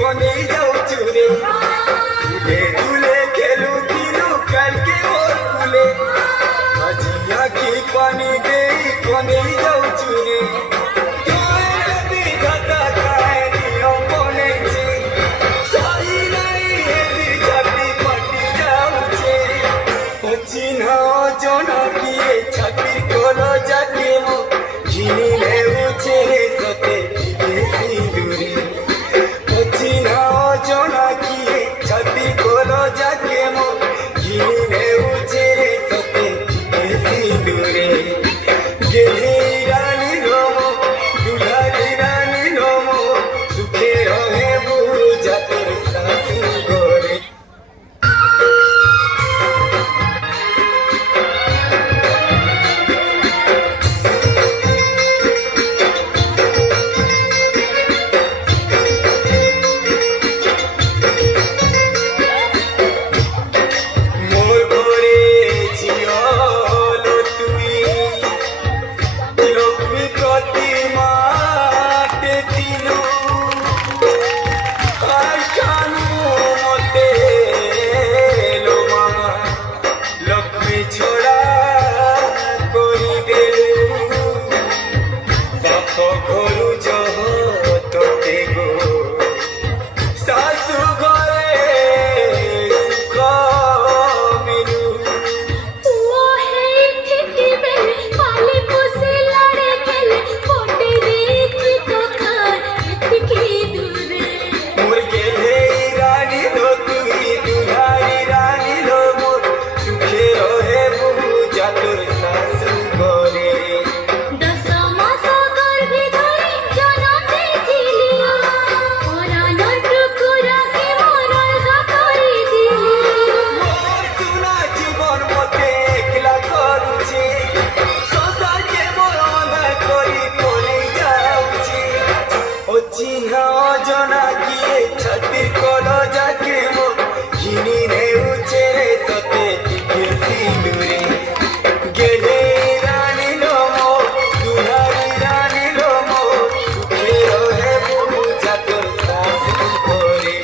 कोने जाऊ चुरे दूले दूले खेलू किलू करके और फूले अजिया की पानी दे कोने जाऊ चुरे चिन्ह जना किए छाती कोलो जाके मो घिनी ले उचे सते के सिंदूरी चिन्ह जना किए छाती कोलो जाके मो घिनी ले उचे सते के सिंदूरी गेली रानी रोमो दुलारी रानी रोमो सुखे रहे बुझा तोर सासू गोरे चिन्ह जना किए छाती कोलो जाके मो घिनी रे उचे सते के सिंदूरी गेले रानी लोमो दुलारी रानी लोमो सुखे रहे बुझा तोर सासू गोरे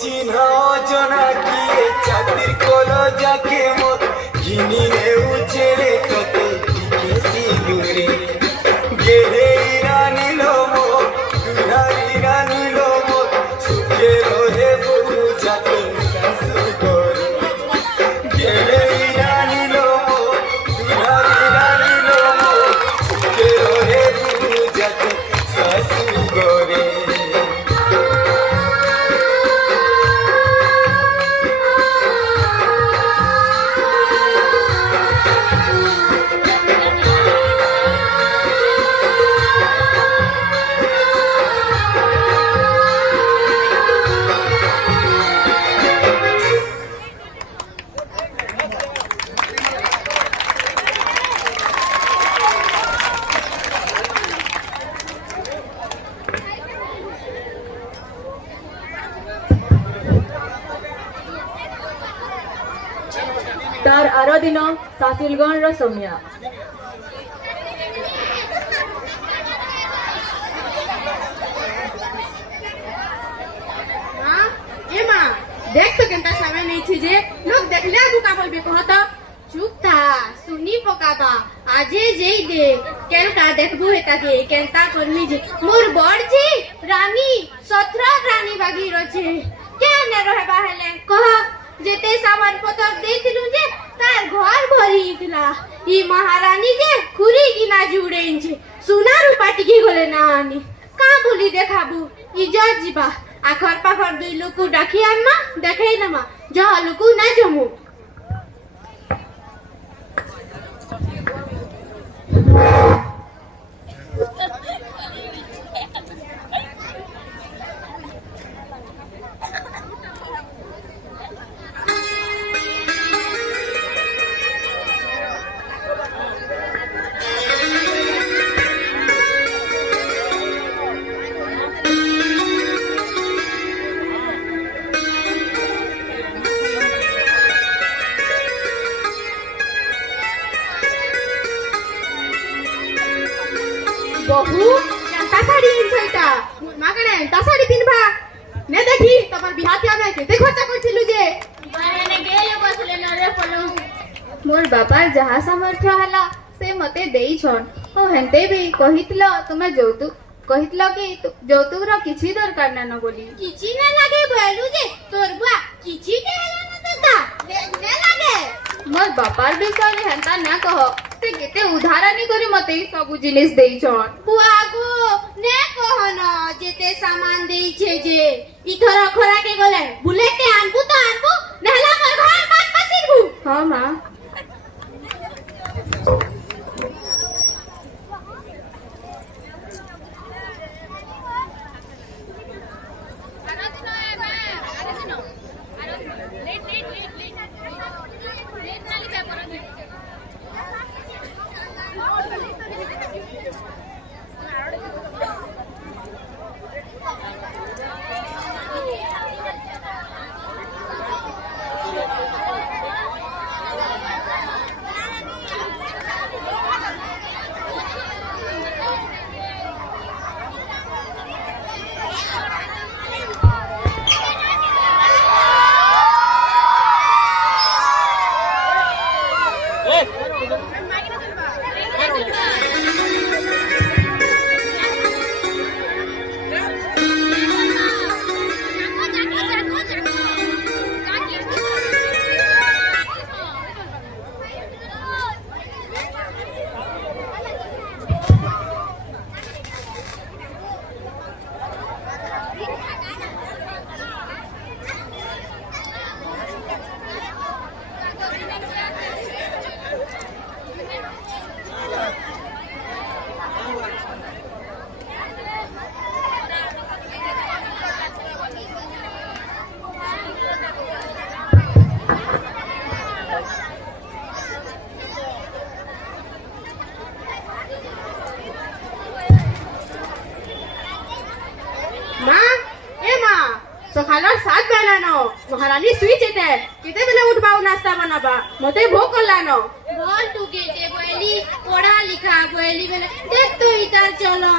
चिन्ह जना किए छाती कोलो जाके मो घिनी रे उचे सते के सिंदूरी गेले रानी लोमो दुलारी रानी लोमो सुखे रहे बुझा तोर सासू गोरे गेले रानी लोमो दुलारी रानी लोमो सुखे रहे बुझा तोर सासू गोरे तार आर दिन सासिलगढ़ सौम्या देख तो केनता समय नहीं थी जे लोग देखले आगु का बोलबे कहता चुप था सुनी पकाबा आजे जेई दे केनता देखबू हेता के केनता करनी जे मोर बड़ जी रानी 17 रानी बागी रछे केने रहबा हेले कह जेते सामान पतर देथिलु जे तार घर भरी थिला ई महारानी जे खुरी गिना जुड़े जे सोना रूपा टिकी गले ना आनी का बोली देखाबू इज्जत जीबा आखर पाखर दुई लुकु डाकी आनमा देखाई नमा जहा लुकु ना जमू बहु केनता साड़ी इनसैता मागणे ता साड़ी पिनबा ने देखी तमर बिहातिया में केते खर्चा करथिलु जे बारे ने गेले बसले न रे पलो मोर बापार जहा सामर्थ्य हला से मते देई छन ओ हेंते भी कहितलो तुमे जौतुक कहितलो कि जौतुक रो किछि दरकार ना न बोली किछि ना लागे बोलु जे तोर बुआ किछि के हेला न देता ने लागे मोर बापार विषय ने हेंता ना कह से केते उदाहरणी करी मते सब जिनिस देई छन बुआ गो ने कहन जेते सामान देई छे जे इथर खरा के गले बुलेटे आनबू तो आनबू नहला मोर घर बात पसिरबू हां मां सकाळ 7 बेलानो महारानी सुईच येते किती बेला उठबाव नाश्ता बनाबा मते भूख लागलानो बोल तू के बोली पढ़ा लिखा बोली बेले देख तो इधर चलो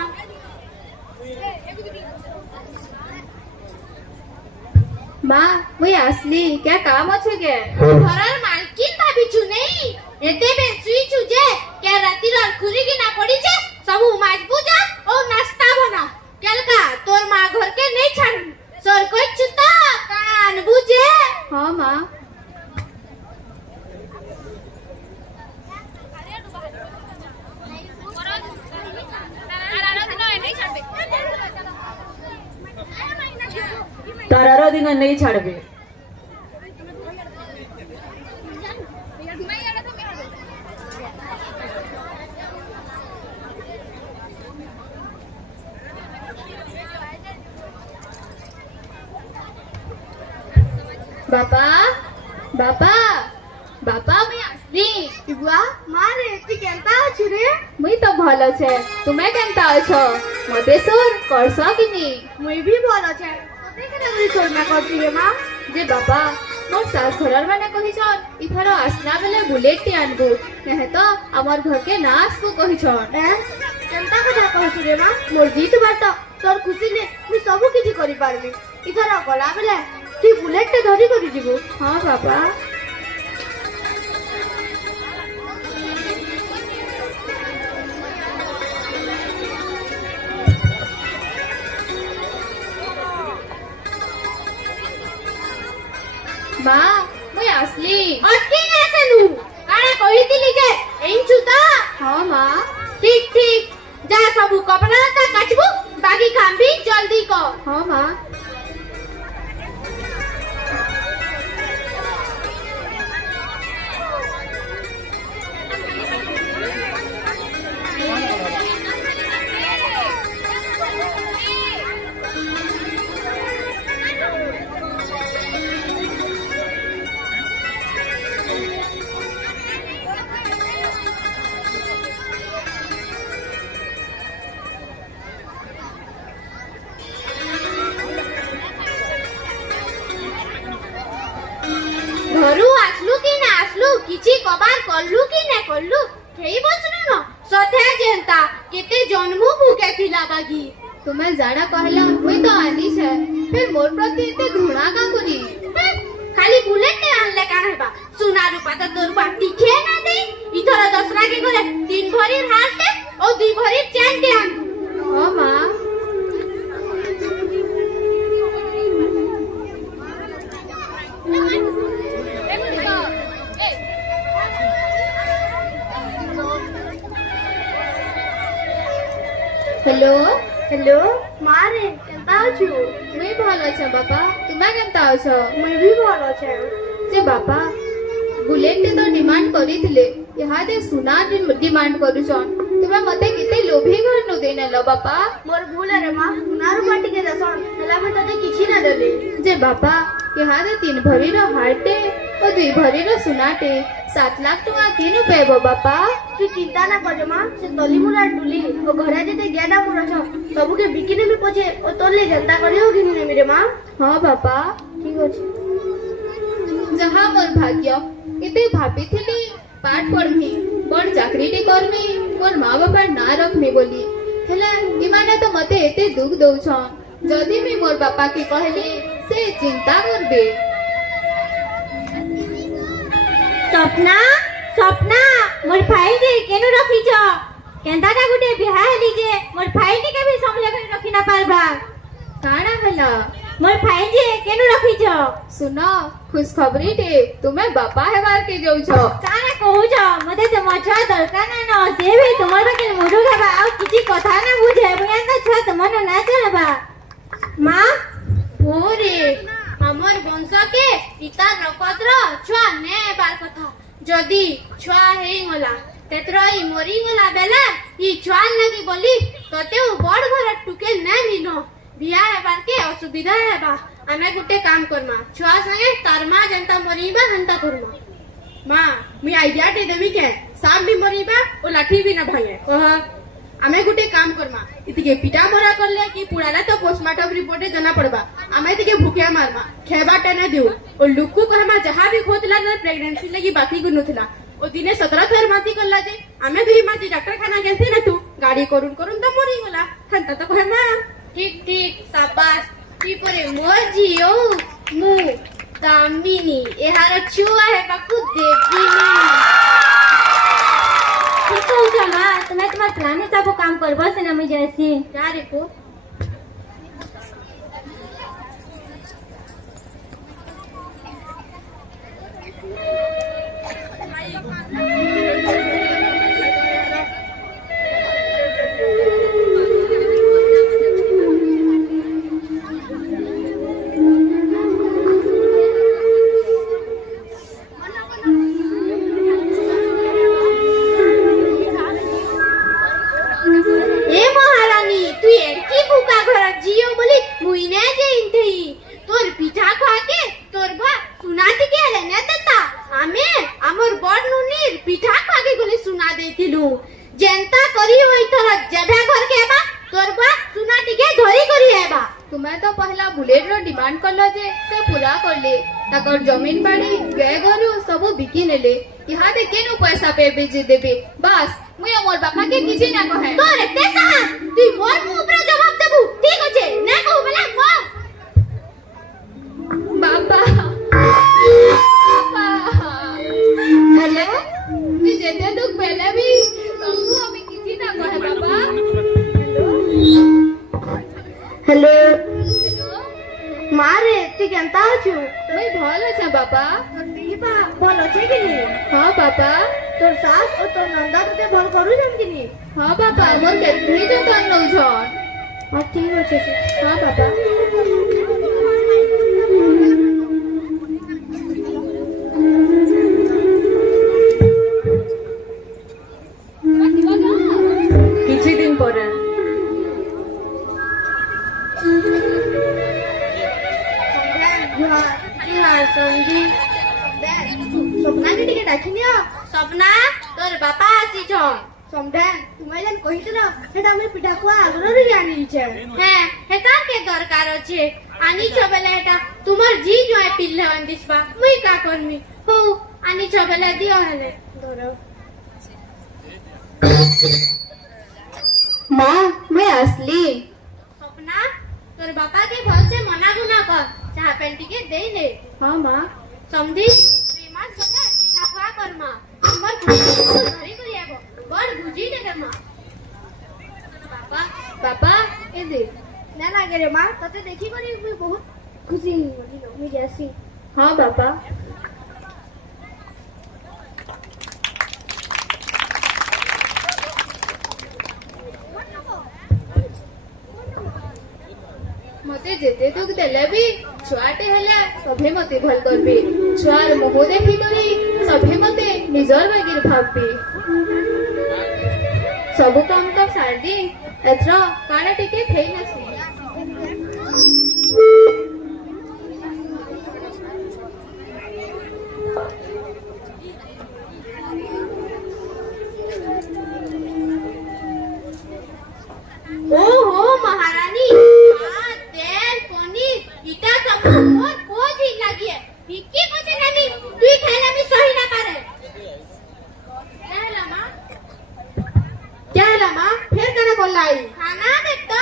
माँ वही असली क्या काम अच्छे के घरर मालकिन भाभी छु नहीं एते बे सुई छु जे क्या राती रात खुरी की ना पड़ी जे सब माज पूजा और नाश्ता बना केलका तोर माँ घर के नहीं छाड़ सर कोई चुता कान बुझे हाँ माँ तारा दिन नहीं छाड़बे बापा बापा बापा मैं आसली बुआ मारे ती केनता अछि रे मुई तो भलो छे तुमे केनता अछो मते सुर करसो कि नी मुई भी भलो छे तते केना मुई सोर ना करती रे मां जे बापा मोर सास घरर माने कहिछन इथर आसना बेले बुलेट टी आनबू नहीं तो हमर घर के ना आसबू कहिछन। केनता कथा कहछु रे माँ मोर जीत बात तोर खुशी ने मु सब किछि करि पारबी इथर गला बेले तू बुलेट टे धरी करि जीवु। हाँ बाबा। माँ मुई आसली। अटकी ना सेनु काना कहितिली जे एंचु ता। हाँ माँ। ठीक ठीक जा सबु कपड़ा ता काचबू बाकी काम भी जल्दी कर। हाँ माँ। घरू आसलू कि ना आसलू किछि कबार करलू कि ना करलू खेई बसनु न सथे जेंता केते जन्मु भूके थिला बागी। तुम्हें जाना कहला मुई तो आनी छे फिर मोर प्रति इते घृणा का करी। खाली बुलेट ने आनले कान हेबा सुना रूपा तो तोर बाटी खे ना दे इथर दसरा के करे 3 भरी हाथ टे और 2 भरी चैन टे आन। हाँ माँ। हेलो हेलो मारे केनता अछु मुई भल अछे बापा तुम्हें केनता अछ। मैं भी भल अछे जे बापा बुलेट तो डिमांड करिथिले यहाँ दे सुना डिमांड करूछन तुम्हें मते किते लोभी घर न देने लो बापा। मोर भूल रे माँ सुना रूपा टिके दसन हला में तते किछि ना देले। जे बापा यहाँ दे 3 भरी रो हारटे और 2 भरी रो सुनाटे 7 लाख टका किनु पेबो बापा। तू चिंता ना कर माँ से तली मुला डुली ओ घरे जेते गेडा मोर छ सबु के बिकिने भी पछे ओ तोले जनता करियो घिनि ने मेरे माँ। हाँ बापा ठीक अछि जहाँ मोर भाग्य इते भाभी थिली पाठ पढ़मी बड़ चाकरीटी करमी मोर माँ बापा ना रखमी बोली हेला इमाने तो मते एते दुख दउछन जदी मी मोर बापा के कहली से चिंता करबे। सपना सपना मोर फाइल दे केनु रखी छ केनता का गुटे बिहा हेली जे मोर फाइल के भी संभले कर रखी ना पारबा। काना भेला मोर फाइल जे केनु रखी छ सुनो खुशखबरी टे तुम्हें बापा हेबार के जाउ छ। काना कहू छ मते त मछा दरकार ना न से भी तुमर बके मुडो खाबा आ किछि कथा ना बुझे बयान त छ त मन ना चलबा। माँ ओरे हमर वंश के पिता नपत्र छुआ ने बार कथा जदी छुआ हेई होला तेतरा ई मरी होला बेला ई छुआ लागि बोली तते बड़ घर टुके ना मिलो बिया हेबार के असुविधा हेबा आमे गुटे काम करमा छुआ संगे तार माँ जनता मरीबा हंता करमा। माँ मी आइडिया दे देवी के सांप भी मरीबा और लाठी भी ना भागे कह आमे गुटे काम करमा इतिके पिटा मरा करले कि पुराना तो पोस्टमार्टम रिपोर्ट जना पड़बा आमे इतिके भूखिया मारमा खेबा टने दिउ और लुक्कू को हमा जहां भी खोतला न प्रेगनेंसी लगी बाकी गुनुथला ओ दिने 17 थर माती करला जे आमे दुई माती डॉक्टर खाना गेलथे ना तू गाड़ी करून करून त मरी गला हंता तो कहे माँ ठीक ठीक शाबाश की परे मोर जियो मु दामिनी एहार छुआ है बाकू देवीनी। ठीक हो जा माँ तुम्हें तुम्हारे प्लान सब काम करबो से ना मैं जैसी जा रे को तुम्हें तो पहला बुलेट रो डिमांड करलो जे से पूरा कर गले ताकर जमीन बाड़ी गाय गोरु सब बिकी नेले इहादे केनु पैसा पेबे जे देबे बस मुई मोर बापा के किछि ना कहे তোর এতে সাহস তুই মোর মুখ উপরে জবাব দেবু ঠিক আছে না কহু বলা কহ बापा बापा हेलो तुझे जेते दुख पहले भी तुमको हमें किछि ना कहे बापा हेलो हेलो मारे তুই কেনতা আছু मुई भल আছে बापा দিবা ভাল আছে কি নি हां बापा তোর শাশ ও তোর নন্দা তোকে ভাল করুছন কি নি हां बापा मोर केतनी जतन नौ छन हां ठीक আছে हां बापा କିଛି ଦିନ ପରେ সঞ্জি স্বপ্নাকে টিকে ডাকি নিও স্বপ্না তোর বাপা আসিছন সমধেন তুমি যেন কহিছিল সেটা আমি পিঠা খুয়া আগ্রহরে জানিছে হ্যাঁ হেটা কে দরকার আছে আনিছ বেলা এটা তোমার জি জয় পিল্লে আনিসবা মুই কা করমি হো আনিছ বেলা দিও হেলে ধরো मां मैं असली স্বপ্না তোর বাপাকে ভলসে মনা গুনা কর চাহা পেন্টিকে দেই নে हां मां সমধি শ্রীমান সঙ্গে পিঠা খুয়া করমা তোমার ধরি করি আবো বড় বুঝি দে মা বাবা बापा ए दे না লাগে রে মা তোতে দেখি করি মুই বহুত খুশি হইলো মুই যাসি हां बापा मते जेते दुख देले भी छुआटे हेले सभे मते भल करबे छुआर मोह देखि करी सभे मते निजर बागिर भाबबे सब काम तो सारदी एथरा काना टिके थई नसी ओहो महारानी भात तेल पनीर इटा सब मोर कोज ही लागी है विक्की पछे नामी तुई खाइला मी सही ना पारे क्या हला मां फिर कना कोलाई खाना दे तो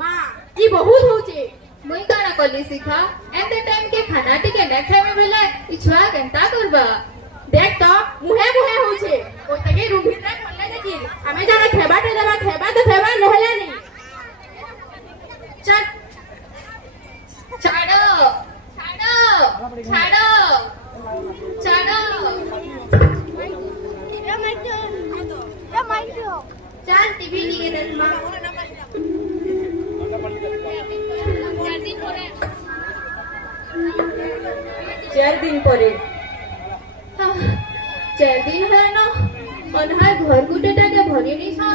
मां ई बहुत होचे मुई काना कली सिखा एते टाइम के खाना टिके न खाइबे बेले इ छुआ केनता करबा देख तो मुहे मुहे होचे ओतगे रूम भीतर खोले देखी हमें जाना खेबाटे देबा खेबा तो खेबा नहला नहीं चल छाड़ो छाड़ो छाड़ो छाड़ो चल टीवी लिए दे मां 4 दिन ପରେ 4 दिन है ना अनहार घर गुटेटा के भरी नहीं सा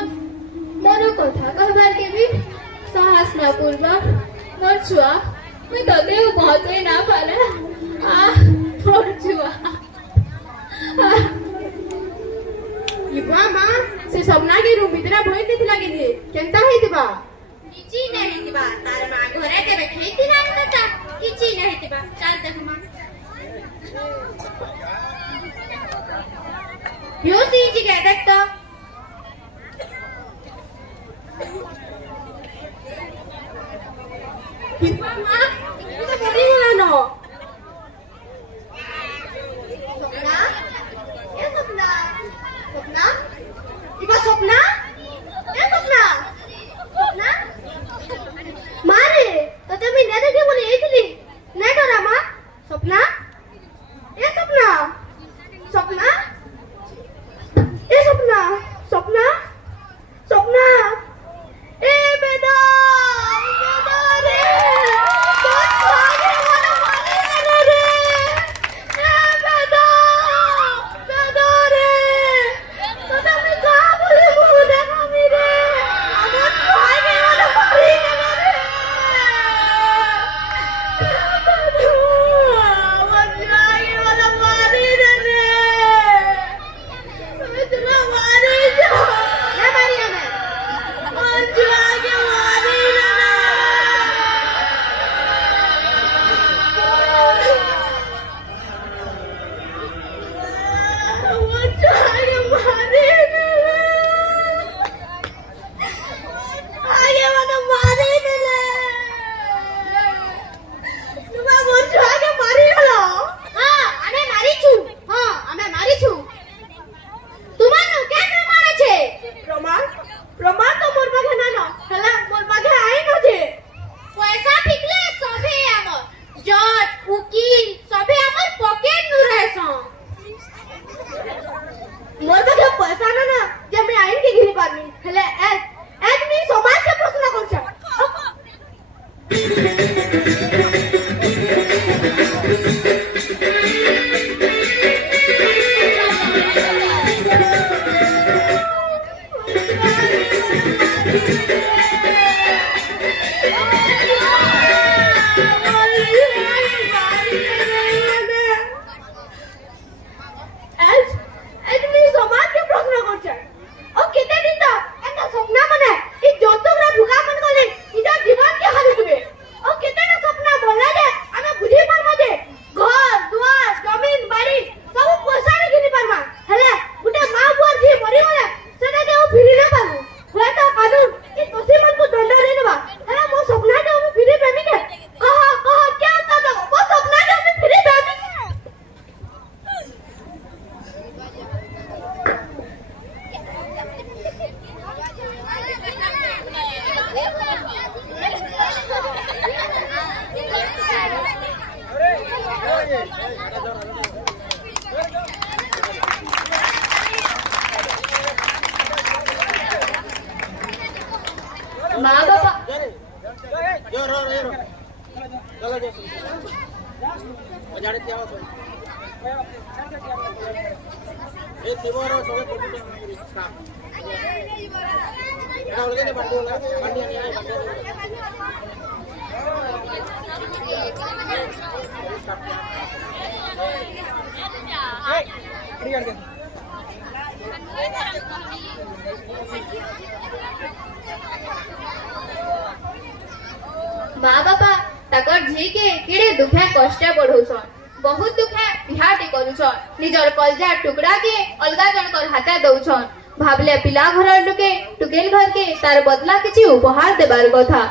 मोर कथा कहबार के भी साहस ना पूर्वा मोर छुआ मैं तते पहुंचे ना पाले आ मोर छुआ इबा मां से सपना के रूम भीतर भई देख लागे दे केनता हेतिबा किछि नहीं हेतिबा तार मां घरे के खेती ना करता किछि नहीं हेतिबा चल देख मां यो सीजी के देख तो इबा मां तू तो बड़ी होला नो सपना ये सपना सपना इबा सपना ये सपना सपना मारे तो তুমি না দেখে বলে এইছিলি না ডরা মা সপনা এ সপনা সপনা এ সপনা সপনা সপনা এ বেদা বেদা রে তোর ভাগে মনে পড়ে রে এ বেদা বেদা রে তো তুমি কা বলে মুখ দেখাবি রে আমার ভাগে মনে পড়ে রে আমার ভাগে মনে পড়ে মা বাবা মা বাবা তাকর ঝିকে କେଡ଼େ ଦୁଃଖେ କଷ୍ଟେ ବଢଉଛନ୍ ବହୁତ ଦୁଃଖେ ବିହାଟେ କରୁଛନ୍ ନିଜର କଲଜା ଟୁକଡ଼ା କେ ଅଲଗା ଜଣକର ହାତେ ଦଉଛନ୍ ଭାବଲେ ପିଲା ଘରର ଲୋକେ ଟୁକେଲ ଘରକେ ତାର ବଦଲା କିଛି ଉପହାର ଦେବାର କଥା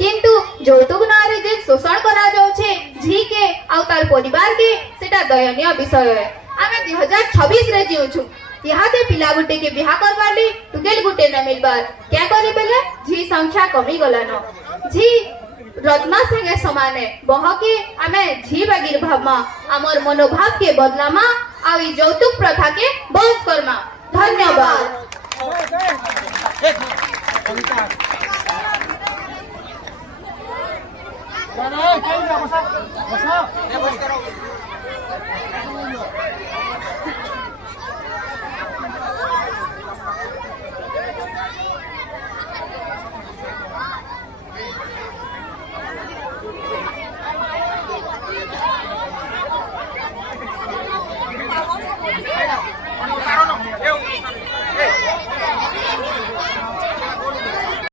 କିନ୍ତୁ ଯୌତୁକ ନାଁରେ ଯେ ଶୋଷଣ କରାଯାଉଛେ ଝିକେ ଆଉ ତାର ପରିବାରକେ ସେଟା ଦୟନୀୟ ବିଷୟ ଆମେ 2026 ରେ ଜିଉଛୁ इहादे पिला गुटे के बिहा करवार ले टुकेल गुटे न मिलबार क्या करे बेले झी संख्या कमी गला न झी रत्ना संगे समाने बहके आमे झी बागिर भावमा हमर मनोभाव के बदलामा आ ई यौतुक प्रथा के बंद करमा धन्यवाद बसा